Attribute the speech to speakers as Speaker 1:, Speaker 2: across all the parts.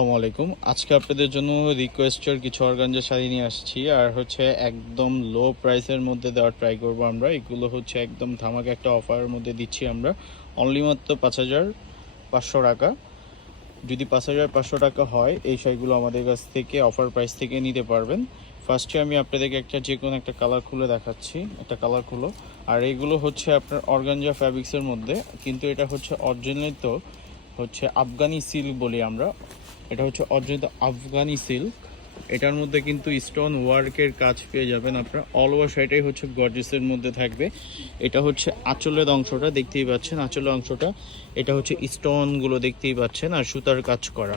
Speaker 1: আসসালামু আলাইকুম। আজকে আপনাদের জন্য রিকোয়েস্টের কিছু অর্গানজা শাড়ি নিয়ে আসছি। আর হচ্ছে একদম লো প্রাইসের মধ্যে দেওয়ার ট্রাই করব আমরা। এগুলো হচ্ছে একদম ধামাকা একটা অফারের মধ্যে দিচ্ছি আমরা। অনলি মাত্র পাঁচ হাজার পাঁচশো টাকা। যদি পাঁচ হাজার পাঁচশো টাকা হয়, এই শাড়িগুলো আমাদের কাছ থেকে অফার প্রাইস থেকে নিতে পারবেন। ফার্স্টে আমি আপনাদেরকে একটা যে কোনো একটা কালার খুলে দেখাচ্ছি। একটা কালার খুলো। আর এগুলো হচ্ছে আপনার অর্গানজা ফ্যাব্রিক্সের মধ্যে। কিন্তু এটা হচ্ছে অরিজিনাল তো হচ্ছে আফগানি সিল্ক বলি আমরা। এটা হচ্ছে অরিজিনাল আফগানি সিল্ক। এটার মধ্যে কিন্তু স্টোন ওয়ার্কের কাজ পেয়ে যাবেন আপনারা। অল ওভার শাড়িটাই হচ্ছে গর্জেসের মধ্যে থাকবে। এটা হচ্ছে আঁচলের অংশটা, দেখতেই পাচ্ছেন আঁচলের অংশটা। এটা হচ্ছে স্টোনগুলো দেখতেই পাচ্ছেন, আর সুতার কাজ করা।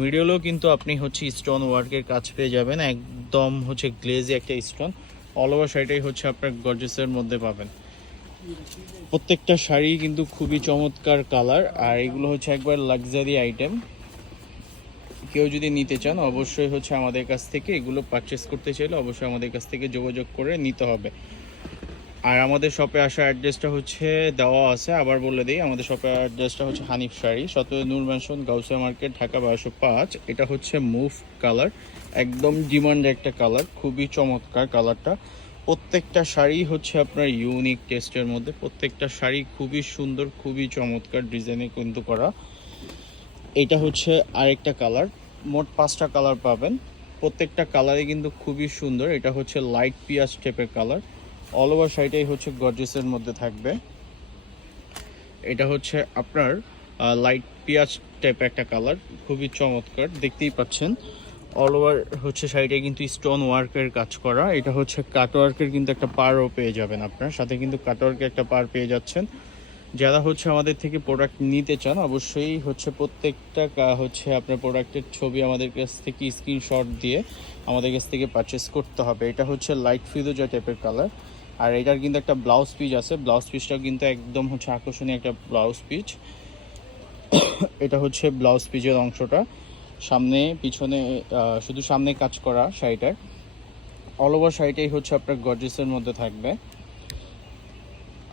Speaker 1: মিডিয়ালেও কিন্তু আপনি হচ্ছে স্টোন ওয়ার্কের কাজ পেয়ে যাবেন। একদম হচ্ছে গ্লেজি একটা স্টোন অল ওভার শাড়িটাই হচ্ছে আপনার গর্জেসের মধ্যে পাবেন। প্রত্যেকটা শাড়ি কিন্তু খুবই চমৎকার কালার আর এগুলো হচ্ছে একবার লাক্সারি আইটেম কেউ যদি নিতে চান, অবশ্যই হচ্ছে আমাদের কাছ থেকে এগুলো পারচেস করতে চাইলে অবশ্যই আমাদের কাছ থেকে যোগাযোগ করে নিতে হবে। আর আমাদের শপে আসার অ্যাড্রেসটা হচ্ছে, দেওয়া আছে, আবার বলে দিই, আমাদের শপের অ্যাড্রেসটা হচ্ছে হানিফ শাড়ি শত নূর ম্যানশন গাউসিয়া মার্কেট ঢাকা বারোশো পাঁচ। এটা হচ্ছে মুভ কালার একদম ডিমান্ড একটা কালার খুবই চমৎকার কালারটা প্রত্যেকটা শাড়ি হচ্ছে আপনার ইউনিক টেস্টের মধ্যে, প্রত্যেকটা শাড়ি খুবই সুন্দর, খুবই চমৎকার ডিজাইনে কিন্তু করা। এটা হচ্ছে আরেকটা কালার মোট পাঁচটা কালার পাবেন। প্রত্যেকটা কালারই কিন্তু খুবই সুন্দর। এটা হচ্ছে লাইট পিয়াজ টেপের কালার অল ওভার শাড়িটাই হচ্ছে গর্জেসের মধ্যে থাকবে। এটা হচ্ছে আপনার লাইট পিয়াজ টাইপের একটা কালার খুবই চমৎকার। দেখতেই পাচ্ছেন। অল ওভার হচ্ছে শাড়িটা কিন্তু স্টোন ওয়ার্কের কাজ করা। এটা হচ্ছে কাট ওয়ার্কের কিন্তু একটা পারও পেয়ে যাবেন আপনার। সাথে কিন্তু কাট ওয়ার্কের একটা পার পেয়ে যাচ্ছেন। যারা হচ্ছে আমাদের থেকে প্রোডাক্ট নিতে চান, অবশ্যই হচ্ছে প্রত্যেকটা হচ্ছে আপনার প্রোডাক্টের ছবি আমাদের কাছ থেকে স্ক্রিনশট দিয়ে আমাদের কাছ থেকে পারচেস করতে হবে। এটা হচ্ছে লাইট ফিদোজা টাইপের কালার আর এটার কিন্তু একটা ব্লাউজ পিস আছে। ব্লাউজ পিসটাও কিন্তু একদম হচ্ছে আকর্ষণীয় একটা ব্লাউজ পিস এটা হচ্ছে ব্লাউজ পিসের অংশটা। সামনে, পিছনে শুধু সামনে কাজ করা শাড়িটার। অল ওভার শাড়িটাই হচ্ছে আপনার গর্জেসের মধ্যে থাকবে।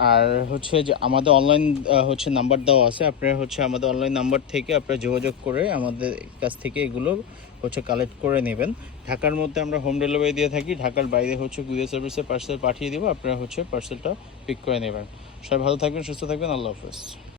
Speaker 1: আর হচ্ছে যে আমাদের অনলাইন হচ্ছে নাম্বার দেওয়া আছে। আপনারা হচ্ছে আমাদের অনলাইন নাম্বার থেকে আপনারা যোগাযোগ করে আমাদের কাছ থেকে এগুলো হচ্ছে কালেক্ট করে নেবেন। ঢাকার মধ্যে আমরা হোম ডেলিভারি দিয়ে থাকি। ঢাকার বাইরে হচ্ছে কুরিয়ার সার্ভিসে পার্সেল পাঠিয়ে দেবো, আপনারা হচ্ছে পার্সেলটা পিক করে নেবেন। সবাই ভালো থাকবেন, সুস্থ থাকবেন। আল্লাহ হাফেজ।